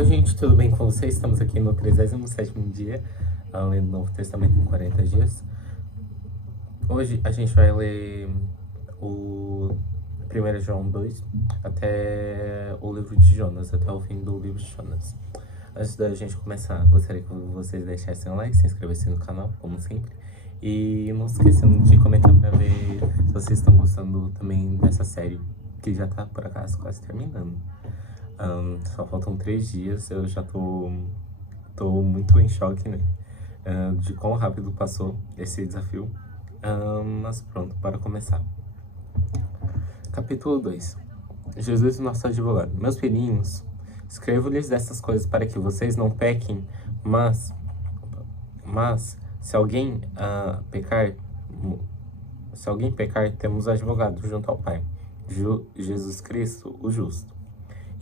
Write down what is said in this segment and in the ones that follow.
Oi, gente, tudo bem com vocês? Estamos aqui no 37º dia, lendo o Novo Testamento em 40 dias. Hoje a gente vai ler o 1 João 2 até o livro de Jonas, até o fim do livro de Jonas. Antes da gente começar, gostaria que vocês deixassem um like, se inscrevessem no canal, como sempre. E não se esqueçam de comentar para ver se vocês estão gostando também dessa série, que já tá, por acaso, quase terminando. Só faltam 3 dias, eu já tô muito em choque, né? De quão rápido passou esse desafio. Mas pronto, para começar. Capítulo 2. Jesus, nosso advogado. Meus filhinhos, escrevo-lhes essas coisas para que vocês não pequem, mas se alguém pecar, temos advogado junto ao Pai, Jesus Cristo, o justo.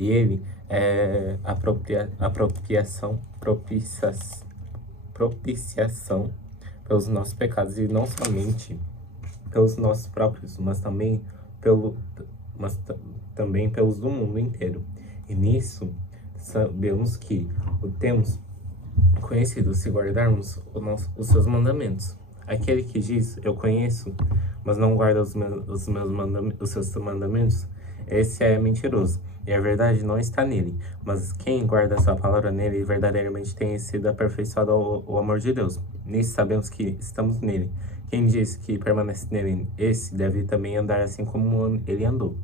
E ele é propiciação pelos nossos pecados, e não somente pelos nossos próprios, mas também pelos do mundo inteiro. E nisso sabemos que o temos conhecido se guardarmos os seus mandamentos. Aquele que diz, eu conheço, mas não guarda os seus mandamentos, esse é mentiroso, e a verdade não está nele. Mas quem guarda a sua palavra nele, verdadeiramente tem sido aperfeiçoado ao amor de Deus. Nisso sabemos que estamos nele. Quem diz que permanece nele, esse deve também andar assim como ele andou.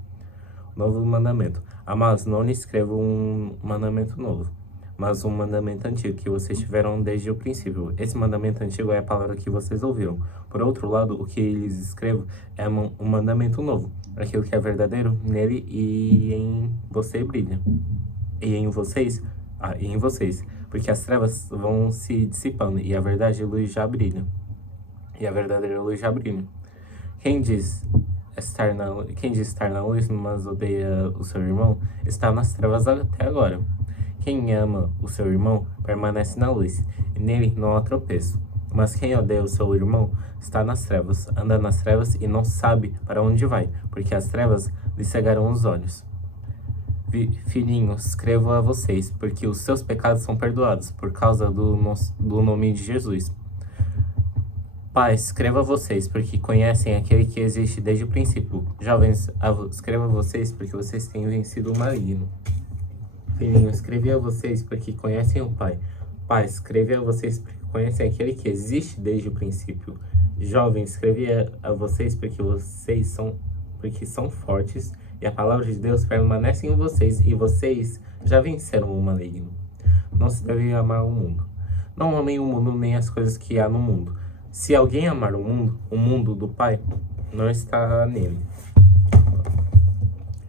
Novo mandamento. Amados, não lhe escrevo um mandamento novo, mas um mandamento antigo, que vocês tiveram desde o princípio. Esse mandamento antigo é a palavra que vocês ouviram. Por outro lado, o que lhes escrevo é um mandamento novo. Aquilo que é verdadeiro, nele e em você brilha. E em vocês, porque as trevas vão se dissipando e a verdade e a luz já brilha. E a verdadeira luz já brilha. Quem diz estar na luz, mas odeia o seu irmão, está nas trevas até agora. Quem ama o seu irmão permanece na luz, e nele não há tropeço. Mas quem odeia o seu irmão está nas trevas, anda nas trevas e não sabe para onde vai, porque as trevas lhe cegaram os olhos. Filhinhos, escrevo a vocês, porque os seus pecados são perdoados, por causa do nome de Jesus. Pai, escreva a vocês, porque conhecem aquele que existe desde o princípio. Jovens, escreva a vocês, porque vocês têm vencido o maligno. Filhinho, escrevi a vocês porque conhecem o Pai. Pai, escrevi a vocês porque conhecem aquele que existe desde o princípio. Jovens, escrevi a vocês porque são fortes e a palavra de Deus permanece em vocês e vocês já venceram o maligno. Não se deve amar o mundo. Não amem o mundo nem as coisas que há no mundo. Se alguém amar o mundo do Pai não está nele.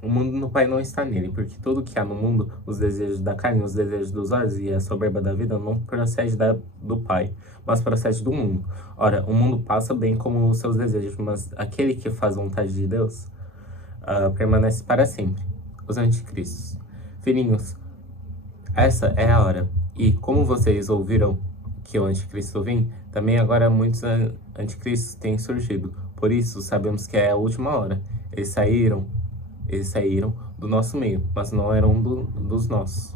O mundo do Pai não está nele, porque tudo que há no mundo, os desejos da carne, os desejos dos olhos e a soberba da vida, não procede do Pai, mas procede do mundo. Ora, o mundo passa bem como os seus desejos, mas aquele que faz a vontade de Deus permanece para sempre. Os anticristos. Filhinhos, essa é a hora. E como vocês ouviram que o anticristo vem, também agora muitos anticristos têm surgido. Por isso, sabemos que é a última hora. Eles saíram do nosso meio, mas não eram dos nossos.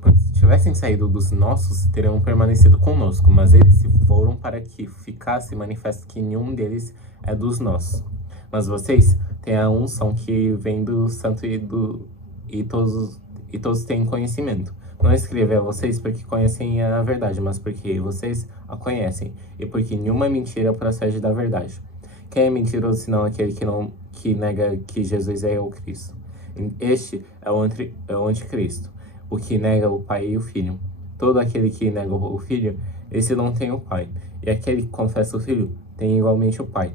Pois se tivessem saído dos nossos, teriam permanecido conosco, mas eles se foram para que ficasse manifesto que nenhum deles é dos nossos. Mas vocês têm a unção que vem do Santo e todos têm conhecimento. Não escrevi a vocês porque conhecem a verdade, mas porque vocês a conhecem, e porque nenhuma mentira procede da verdade. Quem é mentiroso senão aquele que nega que Jesus é o Cristo? Este é o anticristo, o que nega o Pai e o Filho. Todo aquele que nega o Filho, esse não tem o Pai. E aquele que confessa o Filho, tem igualmente o Pai.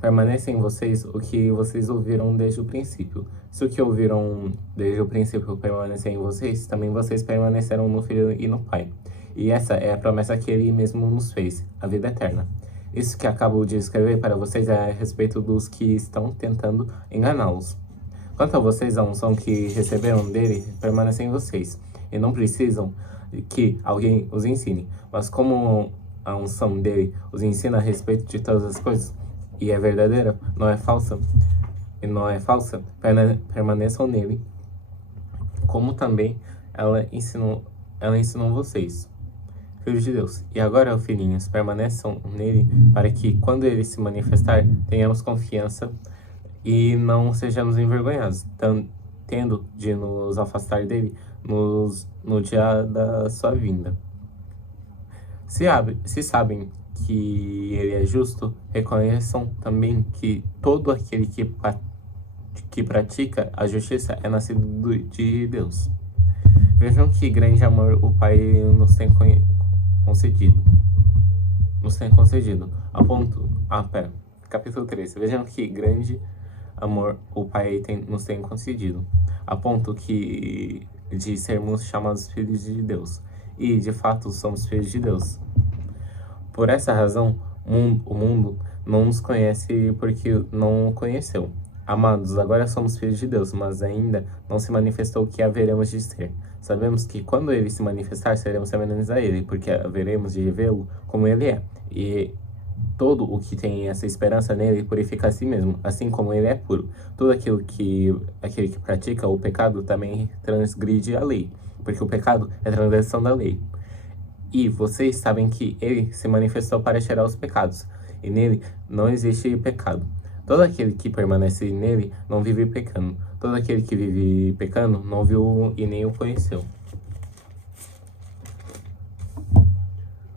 Permanece em vocês o que vocês ouviram desde o princípio. Se o que ouviram desde o princípio permanecer em vocês, também vocês permanecerão no Filho e no Pai. E essa é a promessa que Ele mesmo nos fez, a vida eterna. Isso que acabo de escrever para vocês é a respeito dos que estão tentando enganá-los. Quanto a vocês, a unção que receberam dele permanece em vocês, e não precisam que alguém os ensine. Mas como a unção dele os ensina a respeito de todas as coisas, e é verdadeira, não é falsa, permaneçam nele, como também ela ensinou vocês, filhos de Deus. E agora, filhinhos, permaneçam nele, para que, quando ele se manifestar, tenhamos confiança e não sejamos envergonhados, tendo de nos afastar dele no dia da sua vinda. Se sabem que ele é justo, reconheçam também que todo aquele que pratica a justiça é nascido de Deus. Vejam que grande amor o Pai nos tem concedido. Capítulo 3. Vejam que grande amor o Pai nos tem concedido, a ponto de sermos chamados filhos de Deus. E, de fato, somos filhos de Deus. Por essa razão, o mundo não nos conhece porque não o conheceu. Amados, agora somos filhos de Deus, mas ainda não se manifestou o que haveremos de ser. Sabemos que quando ele se manifestar, seremos semelhantes a ele, porque haveremos de vê-lo como ele é. E todo o que tem essa esperança nele purifica a si mesmo, assim como ele é puro. Todo aquele que pratica o pecado também transgride a lei, porque o pecado é transgressão da lei. E vocês sabem que ele se manifestou para tirar os pecados, e nele não existe pecado. Todo aquele que permanece nele não vive pecando. Todo aquele que vive pecando não viu e nem o conheceu.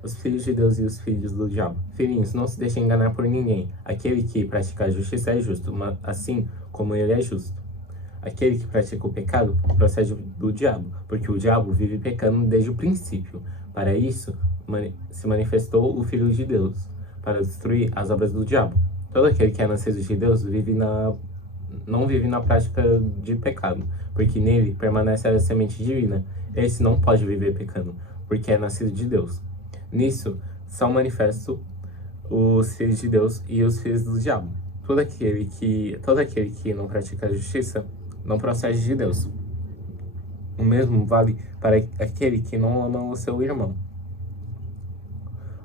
Os filhos de Deus e os filhos do diabo. Filhinhos, não se deixem enganar por ninguém. Aquele que pratica a justiça é justo, mas assim como ele é justo. Aquele que pratica o pecado procede do diabo, porque o diabo vive pecando desde o princípio. Para isso se manifestou o Filho de Deus, para destruir as obras do diabo. Todo aquele que é nascido de Deus não vive na prática de pecado, porque nele permanece a semente divina. Esse não pode viver pecando, porque é nascido de Deus. Nisso são manifestos os filhos de Deus e os filhos do diabo. Todo aquele que não pratica a justiça não procede de Deus. O mesmo vale para aquele que não ama o seu irmão.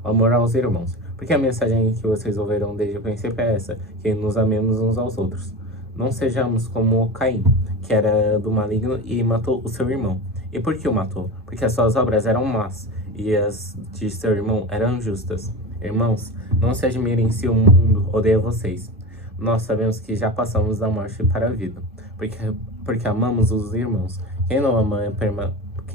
Amor aos irmãos. Porque a mensagem que vocês ouviram desde o princípio é essa, que nos amemos uns aos outros. Não sejamos como Caim, que era do maligno e matou o seu irmão. E por que o matou? Porque as suas obras eram más e as de seu irmão eram justas. Irmãos, não se admirem se o mundo odeia vocês. Nós sabemos que já passamos da morte para a vida, porque amamos os irmãos. Quem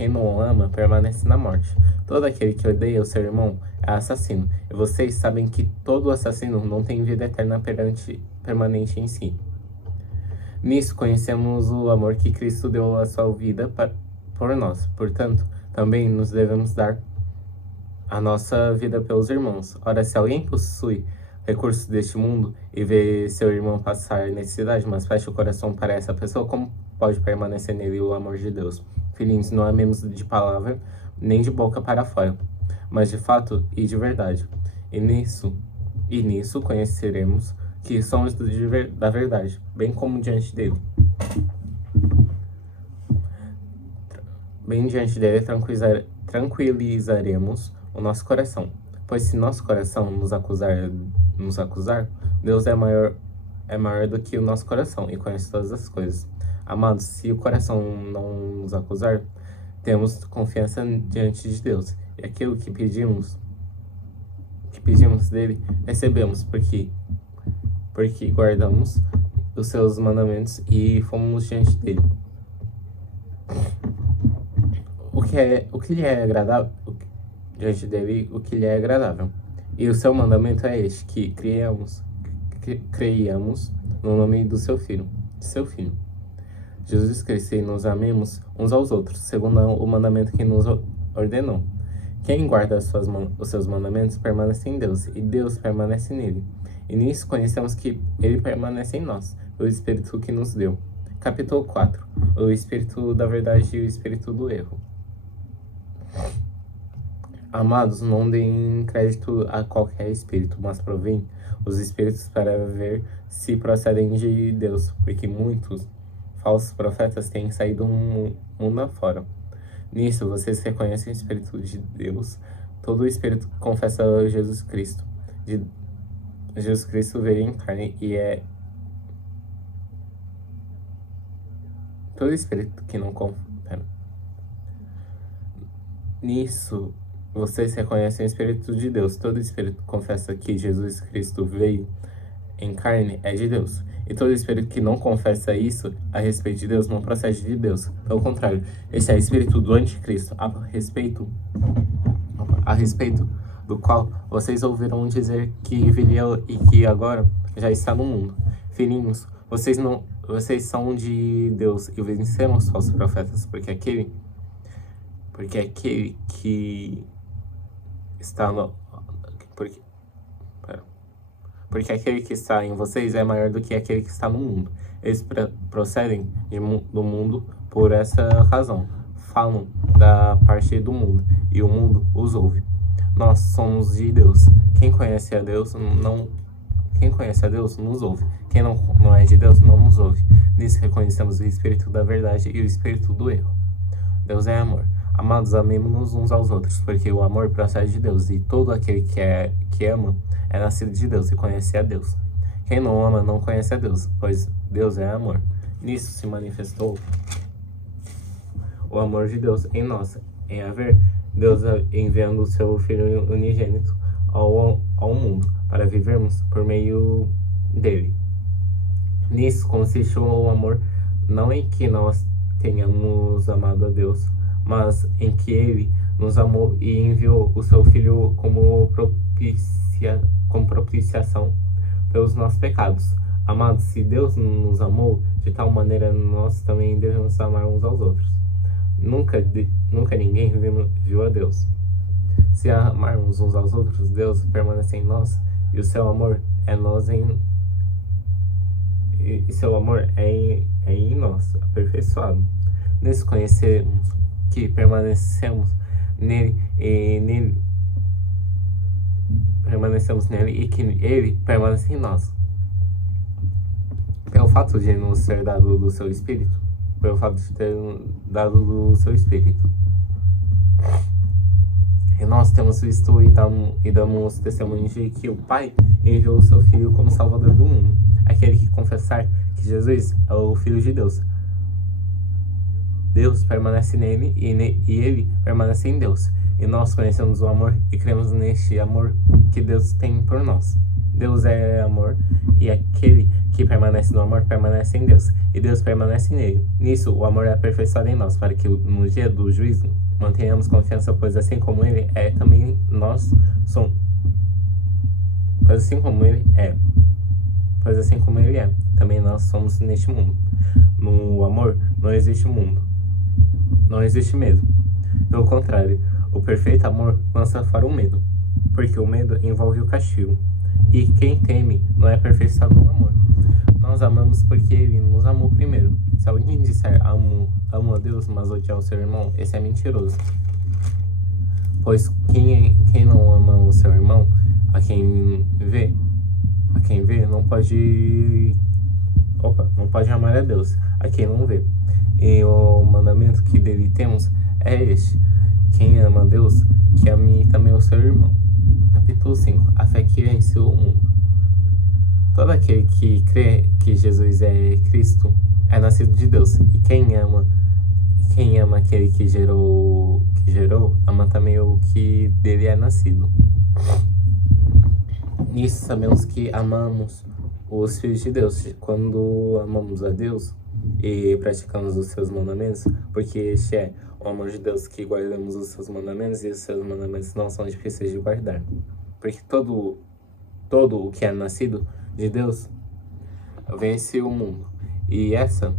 não ama permanece na morte. Todo aquele que odeia o seu irmão é assassino. E vocês sabem que todo assassino não tem vida eterna permanente em si. Nisso conhecemos o amor que Cristo deu a sua vida por nós. Portanto, também nos devemos dar a nossa vida pelos irmãos. Ora, se alguém possui recursos deste mundo e vê seu irmão passar necessidade, mas fecha o coração para essa pessoa, como pode permanecer nele o amor de Deus? Filhinhos, não amemos de palavra, nem de boca para fora, mas de fato e de verdade. E nisso conheceremos que somos da verdade, bem como diante dele. Bem diante dele tranquilizaremos o nosso coração. Pois se nosso coração nos acusar, Deus é maior do que o nosso coração e conhece todas as coisas. Amados, se o coração não nos acusar, temos confiança diante de Deus. E aquilo que pedimos dele, recebemos, porque guardamos os seus mandamentos e fomos diante dele. O que lhe é agradável, diante dele, o que lhe é agradável. E o seu mandamento é este, que creiamos no nome do seu Filho, Jesus Cristo, e nos amemos uns aos outros, segundo o mandamento que nos ordenou. Quem guarda os seus mandamentos permanece em Deus, e Deus permanece nele. E nisso conhecemos que ele permanece em nós, o Espírito que nos deu. Capítulo 4. O Espírito da verdade e o Espírito do erro. Amados, não deem crédito a qualquer espírito, mas provem os espíritos para ver se procedem de Deus, porque muitos falsos profetas têm saído mundo afora. Nisso, vocês reconhecem o Espírito de Deus. Todo o Espírito confessa Jesus Cristo. Jesus Cristo veio em carne e é... Todo Espírito que não confessa... Nisso, vocês reconhecem o Espírito de Deus. Todo espírito que confessa que Jesus Cristo veio em carne é de Deus. E todo espírito que não confessa isso a respeito de Deus não procede de Deus. Pelo contrário, esse é o espírito do anticristo, a respeito do qual vocês ouviram dizer que viria e que agora já está no mundo. Filhinhos, vocês são de Deus e venceram os falsos profetas, porque aquele que está no... Porque aquele que está em vocês é maior do que aquele que está no mundo. Eles procedem do mundo por essa razão. Falam da parte do mundo, e o mundo os ouve. Nós somos de Deus. Quem conhece a Deus nos ouve. Quem não é de Deus não nos ouve. Nisso reconhecemos o espírito da verdade e o espírito do erro. Deus é amor. Amados, amemos-nos uns aos outros, porque o amor procede de Deus, e todo aquele que ama é nascido de Deus e conhece a Deus. Quem não ama não conhece a Deus, pois Deus é amor. Nisso se manifestou o amor de Deus em nós, em haver Deus enviando o seu Filho unigênito ao mundo, para vivermos por meio dele. Nisso consiste o amor, não em que nós tenhamos amado a Deus, mas em que ele nos amou e enviou o seu Filho como propiciação pelos nossos pecados. Amados, se Deus nos amou de tal maneira, nós também devemos amar uns aos outros. Nunca ninguém viu a Deus. Se amarmos uns aos outros, Deus permanece em nós, e o seu amor é em nós, aperfeiçoado. Nisso conhecemos que permanecemos nele e que ele permanece em nós. Pelo fato de nos ser dado do seu Espírito, E nós temos visto e damos testemunho de que o Pai enviou o seu Filho como Salvador do mundo. Aquele que confessar que Jesus é o Filho de Deus, Deus permanece nele e ele permanece em Deus. E nós conhecemos o amor e cremos neste amor que Deus tem por nós. Deus é amor, e aquele que permanece no amor permanece em Deus, e Deus permanece nele. Nisso o amor é aperfeiçoado em nós, para que no dia do juízo mantenhamos confiança, pois assim como ele é, também nós somos. Pois assim como ele é, também nós somos neste mundo. No amor não existe mundo, não existe medo. Pelo contrário, o perfeito amor lança fora o medo, porque o medo envolve o castigo. E quem teme não é aperfeiçoado no amor. Nós amamos porque ele nos amou primeiro. Se alguém disser amo a Deus, mas odiar o seu irmão, esse é mentiroso. Pois quem não ama o seu irmão, a quem vê, não pode amar a Deus, a quem não vê. E o mandamento que dele temos é este: quem ama a Deus, que ame também o seu irmão. Capítulo 5. A fé que venceu o mundo. Todo aquele que crê que Jesus é Cristo é nascido de Deus. E quem ama aquele que gerou, ama também o que dele é nascido. Nisso sabemos que amamos os filhos de Deus, quando amamos a Deus e praticamos os seus mandamentos, porque este é o amor de Deus, que guardamos os seus mandamentos, e os seus mandamentos não são difíceis de guardar. Porque todo o que é nascido de Deus vence o mundo. E essa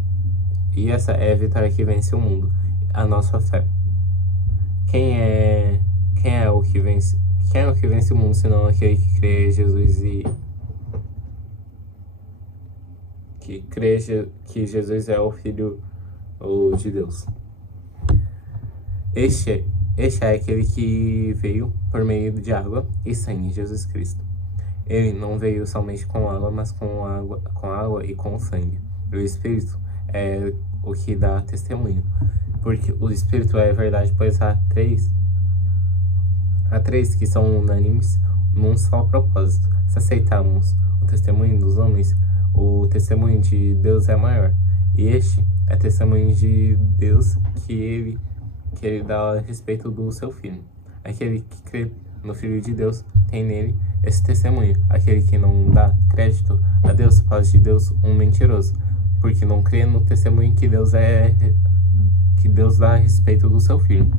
é a vitória que vence o mundo, a nossa fé. Quem é o que vence o mundo, senão aquele que crê em Jesus e que crê que Jesus é o Filho de Deus. Este é aquele que veio por meio de água e sangue, Jesus Cristo. Ele não veio somente com água, mas com água e com sangue. O Espírito é o que dá testemunho, porque o Espírito é a verdade, pois há três que são unânimes num só propósito. Se aceitarmos o testemunho dos homens, o testemunho de Deus é maior. E este é testemunho de Deus, que ele que ele dá a respeito do seu Filho. Aquele que crê no Filho de Deus tem nele esse testemunho. Aquele que não dá crédito a Deus faz de Deus um mentiroso, porque não crê no testemunho que Deus dá a respeito do seu Filho.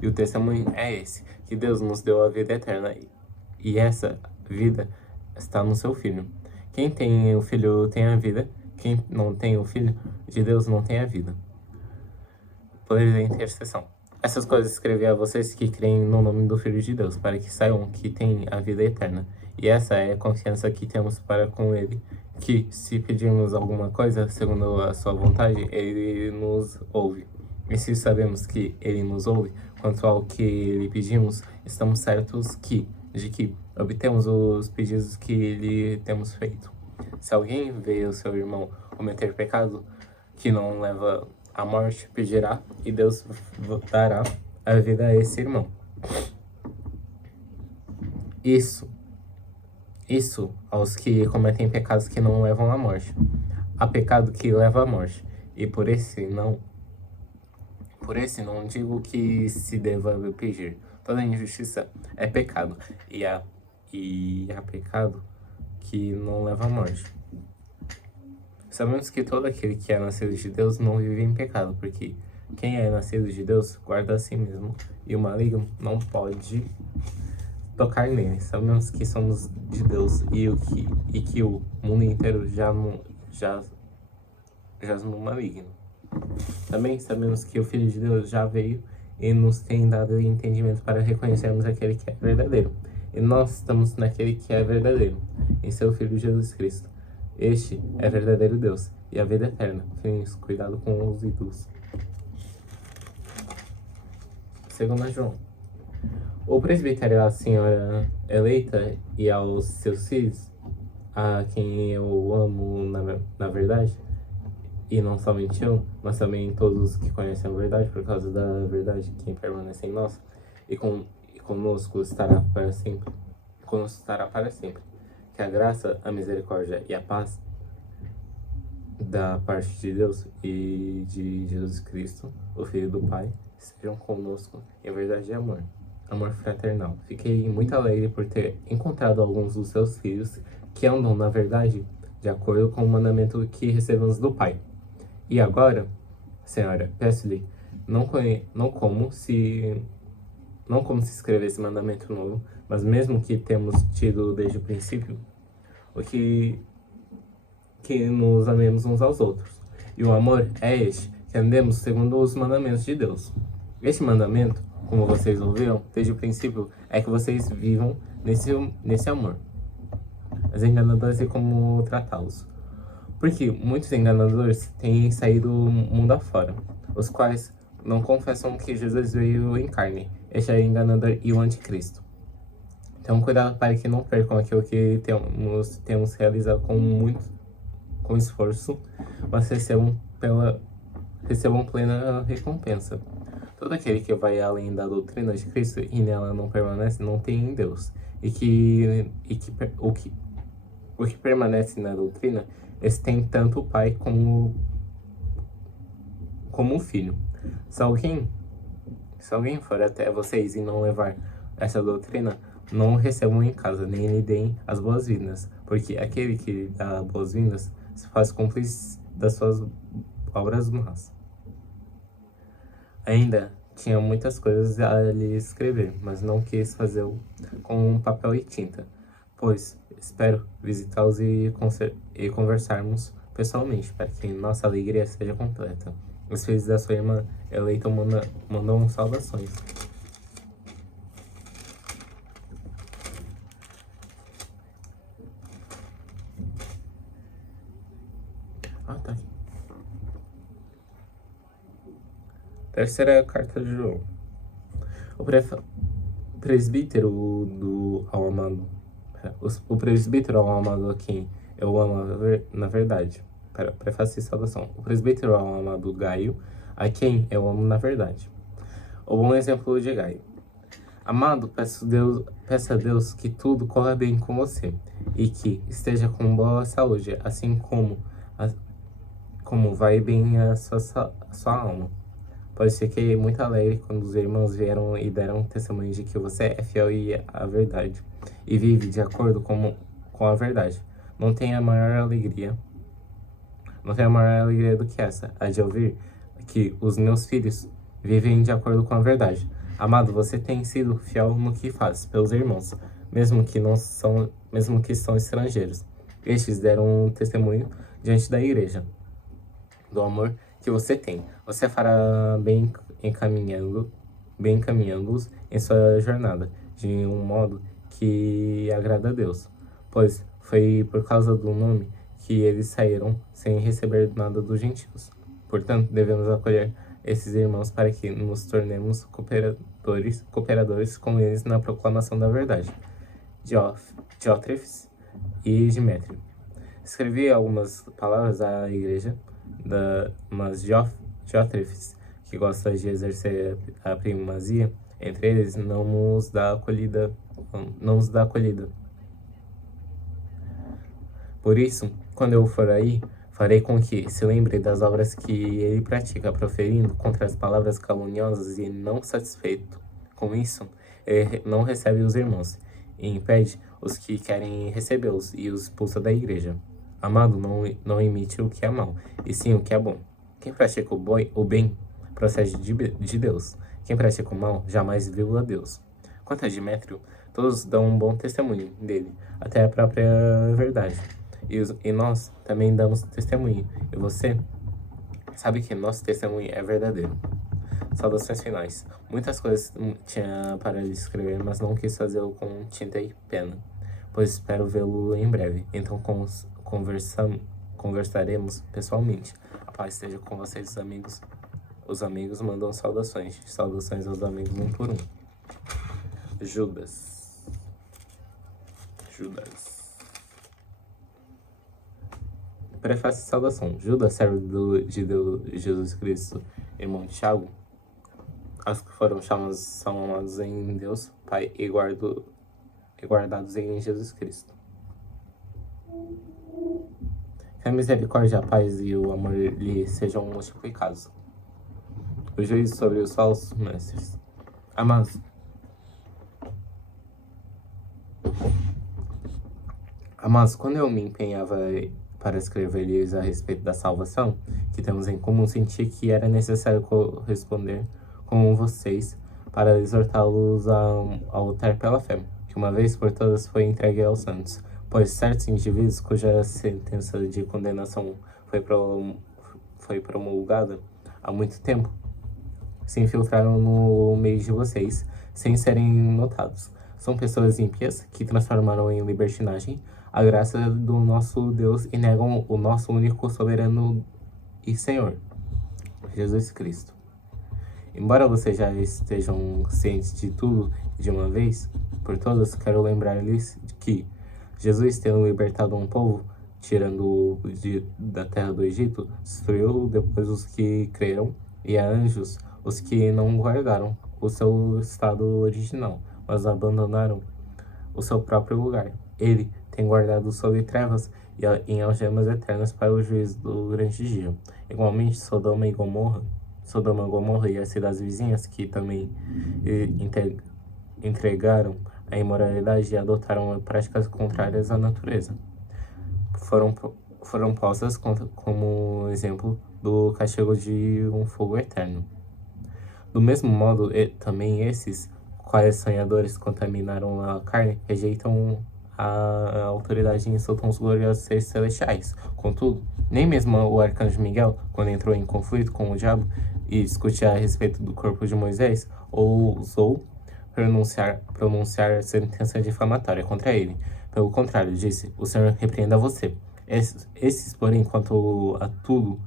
E o testemunho é esse, que Deus nos deu a vida eterna, e essa vida está no seu Filho. Quem tem o Filho tem a vida, quem não tem o Filho de Deus não tem a vida. Poder da intercessão. Essas coisas escrevi a vocês que creem no nome do Filho de Deus, para que saibam que têm a vida eterna. E essa é a confiança que temos para com Ele, que se pedirmos alguma coisa, segundo a sua vontade, Ele nos ouve. E se sabemos que Ele nos ouve, quanto ao que lhe pedimos, estamos certos de que obtemos os pedidos que lhe temos feito. Se alguém vê o seu irmão cometer pecado que não leva à morte, pedirá, e Deus dará a vida a esse irmão. Isso aos que cometem pecados que não levam à morte. Há pecado que leva à morte, e por esse não digo que se deva pedir. Toda injustiça é pecado, e há pecado que não leva à morte. Sabemos que todo aquele que é nascido de Deus não vive em pecado, porque quem é nascido de Deus guarda a si mesmo, e o maligno não pode tocar nele. Sabemos que somos de Deus e que o mundo inteiro jaz no maligno. Também sabemos que o Filho de Deus já veio e nos tem dado entendimento para reconhecermos aquele que é verdadeiro. E nós estamos naquele que é verdadeiro, em seu Filho Jesus Cristo. Este é verdadeiro Deus e a vida eterna. Filhos, cuidado com os ídolos. 2 João. O presbítero é a senhora eleita e aos seus filhos, a quem eu amo na verdade, e não somente eu, mas também todos os que conhecem a verdade, por causa da verdade, quem permanece em nós, e conosco estará para sempre. Conosco estará para sempre. Que a graça, a misericórdia e a paz da parte de Deus e de Jesus Cristo, o Filho do Pai, sejam conosco em verdade e amor. Amor fraternal. Fiquei muito alegre por ter encontrado alguns dos seus filhos que andam na verdade, de acordo com o mandamento que recebemos do Pai. E agora, Senhora, peço-lhe, não como se escrever esse mandamento novo, mas mesmo que temos tido desde o princípio, o que nos amemos uns aos outros. E o amor é este, que andemos segundo os mandamentos de Deus. Este mandamento, como vocês ouviram desde o princípio, é que vocês vivam nesse amor. Os enganadores e como tratá-los. Porque muitos enganadores têm saído mundo afora, os quais não confessam que Jesus veio em carne. Este é o enganador e o anticristo. Então cuidado para que não percam aquilo que temos realizado com esforço, mas recebam plena recompensa. Todo aquele que vai além da doutrina de Cristo e nela não permanece, não tem em Deus. O que permanece na doutrina, esse tem tanto o Pai como o Filho. Se alguém for até vocês e não levar essa doutrina, não o recebam em casa, nem lhe deem as boas-vindas, porque aquele que lhe dá boas-vindas se faz cúmplice das suas obras más. Ainda tinha muitas coisas a lhe escrever, mas não quis fazê-lo com papel e tinta, pois espero visitá-los e conversarmos pessoalmente, para que nossa alegria seja completa. Os filhos da sua irmã eleita mandam saudações. Tá aqui. Terceira carta de João. O presbítero ao amado. O presbítero ao amado a quem eu amo na verdade. Prefácio e saudação. O presbítero ao amado Gaio, a quem eu amo na verdade. O bom exemplo de Gaio. Amado, peço a Deus que tudo corra bem com você e que esteja com boa saúde, assim como vai bem a sua alma. pois fiquei muito alegre quando os irmãos vieram e deram testemunho de que você é fiel à verdade e vive de acordo com a verdade. Não tenho a maior alegria do que essa, a de ouvir que os meus filhos vivem de acordo com a verdade. Amado, você tem sido fiel no que faz pelos irmãos, mesmo que são estrangeiros. Estes deram um testemunho diante da igreja do amor que você tem. Você fará bem encaminhando-os em sua jornada, de um modo que agrada a Deus, pois foi por causa do nome que eles saíram sem receber nada dos gentios. Portanto, devemos acolher esses irmãos para que nos tornemos cooperadores com eles na proclamação da verdade. Diótrefes e Demétrio. Escrevi algumas palavras à igreja, mas Diótrefes, que gosta de exercer a primazia entre eles, não nos dá acolhida. Por isso, quando eu for aí, farei com que se lembre das obras que ele pratica, proferindo contra as palavras caluniosas, e não satisfeito com isso, ele não recebe os irmãos, e impede os que querem recebê-los, e os expulsa da igreja. Amado, não imite o que é mal, e sim o que é bom. Quem pratica o bem procede de Deus. Quem pratica o mal jamais viu a Deus. Quanto a Demétrio, todos dão um bom testemunho dele, até a própria verdade. E nós também damos testemunho. E você sabe que nosso testemunho é verdadeiro. Saudações finais. Muitas coisas tinha para lhe escrever, mas não quis fazê-lo com tinta e pena, pois espero vê-lo em breve. Então conversaremos pessoalmente. A paz esteja com vocês, os amigos. Os amigos mandam saudações. Saudações aos amigos um por um. Judas. Prefácio e saudação. Judas, servo de Deus, Jesus Cristo, irmão de Tiago. Os que foram chamados são amados em Deus, Pai, e guardados em Jesus Cristo. Que a misericórdia, a paz e o amor lhe sejam multiplicados. O juízo sobre os falsos mestres. Amados, quando eu me empenhava para escrever-lhes a respeito da salvação que temos em comum, senti que era necessário corresponder com vocês para exortá-los a lutar pela fé, que uma vez por todas foi entregue aos santos, pois certos indivíduos cuja sentença de condenação foi promulgada há muito tempo se infiltraram no meio de vocês sem serem notados. São pessoas ímpias que transformaram em libertinagem a graça do nosso Deus e negam o nosso único soberano e Senhor, Jesus Cristo. Embora vocês já estejam cientes de tudo de uma vez por todas, quero lembrar-lhes que Jesus, tendo libertado um povo, tirando da terra do Egito, destruiu depois os que creram, e a anjos os que não guardaram o seu estado original, mas abandonaram o seu próprio lugar. Ele tem guardado sob trevas e em algemas eternas para o juízo do grande dia. Igualmente, Sodoma e Gomorra e as cidades vizinhas, que também entregaram a imoralidade e adotaram práticas contrárias à natureza, foram postas como exemplo do castigo de um fogo eterno. Do mesmo modo, também esses, quais sonhadores contaminaram a carne, rejeitam a autoridade e insultam os gloriosos seres celestiais. Contudo, nem mesmo o arcanjo Miguel, quando entrou em conflito com o diabo e discutia a respeito do corpo de Moisés, ousou pronunciar sentença difamatória contra ele. Pelo contrário, disse: o Senhor repreenda você. Esses, porém, quanto a tudo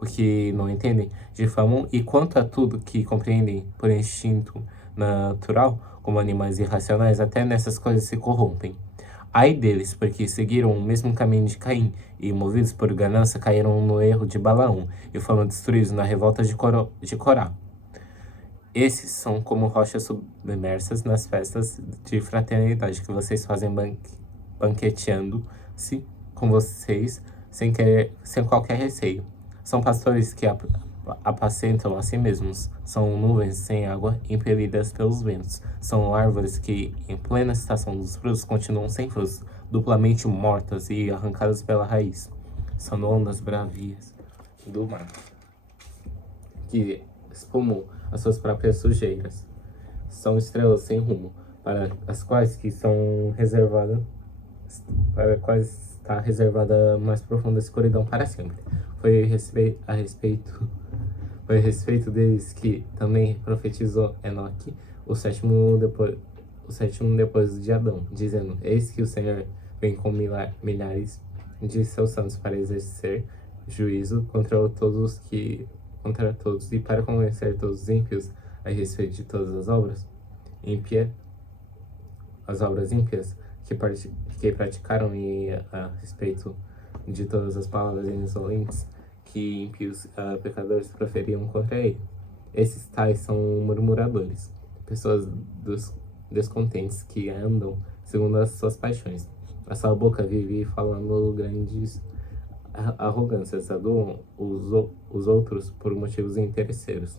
o que não entendem, difamam, e quanto a tudo que compreendem por instinto natural, como animais irracionais, até nessas coisas se corrompem. Ai deles, porque seguiram o mesmo caminho de Caim, e movidos por ganância caíram no erro de Balaão, e foram destruídos na revolta de Corá. Esses são como rochas submersas nas festas de fraternidade que vocês fazem banqueteando-se com vocês sem qualquer receio. São pastores que apacentam a si mesmos. São nuvens sem água, impelidas pelos ventos. São árvores que, em plena estação dos frutos, continuam sem frutos, duplamente mortas e arrancadas pela raiz. São ondas bravias do mar, que espumam as suas próprias sujeiras. São estrelas sem rumo, para as quais está reservada a mais profunda escuridão para sempre. Foi a respeito deles que também profetizou Enoque, o sétimo depois de Adão, dizendo: Eis que o Senhor vem com milhares de seus santos para exercer juízo contra todos e para convencer todos os ímpios a respeito de todas as obras ímpias que praticaram, e a respeito de todas as palavras insolentes que ímpios pecadores proferiam contra ele. Esses tais são murmuradores, pessoas descontentes que andam segundo as suas paixões. A sua boca vive falando grandes arrogâncias, adulam os outros por motivos interesseiros.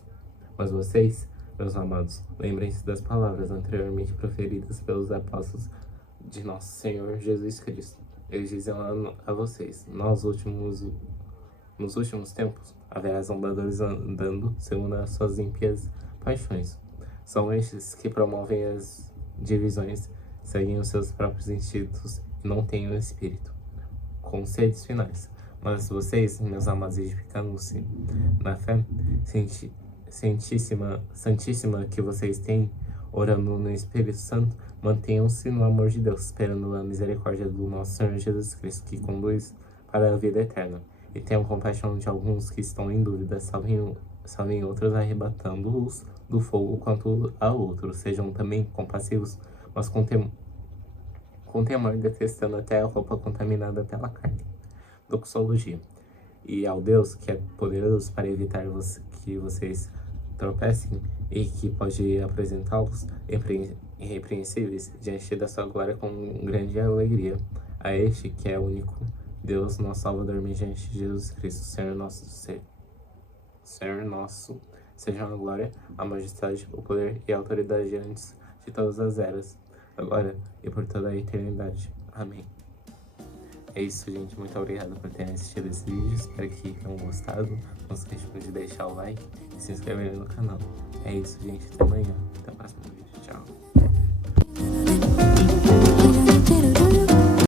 Mas vocês, meus amados, lembrem-se das palavras anteriormente proferidas pelos apóstolos de nosso Senhor Jesus Cristo. Eles dizem a vocês: nos últimos tempos haverá zombadores andando segundo as suas ímpias paixões. São estes que promovem as divisões, seguem os seus próprios instintos e não têm o espírito, com sedes finais. Mas vocês, meus amados, edificando-se na fé santíssima que vocês têm, orando no Espírito Santo, mantenham-se no amor de Deus, esperando a misericórdia do nosso Senhor Jesus Cristo, que conduz para a vida eterna. E tenham compaixão de alguns que estão em dúvida, salvem outros, arrebatando-os do fogo quanto a outros. Sejam também compassivos, mas com temor, detestando até a roupa contaminada pela carne. Doxologia. E ao Deus que é poderoso para evitar que vocês tropecem e que pode apresentá-los irrepreensíveis diante da sua glória com grande alegria, a este que é o único Deus, nosso Salvador, mediante Jesus Cristo, Senhor nosso, sejam a glória, a majestade, o poder e a autoridade antes de todas as eras, agora e por toda a eternidade. Amém. É isso, gente. Muito obrigado por terem assistido esse vídeo. Espero que tenham gostado. Não se esqueçam de deixar o like e se inscrever no canal. É isso, gente. Até amanhã. Até a próxima.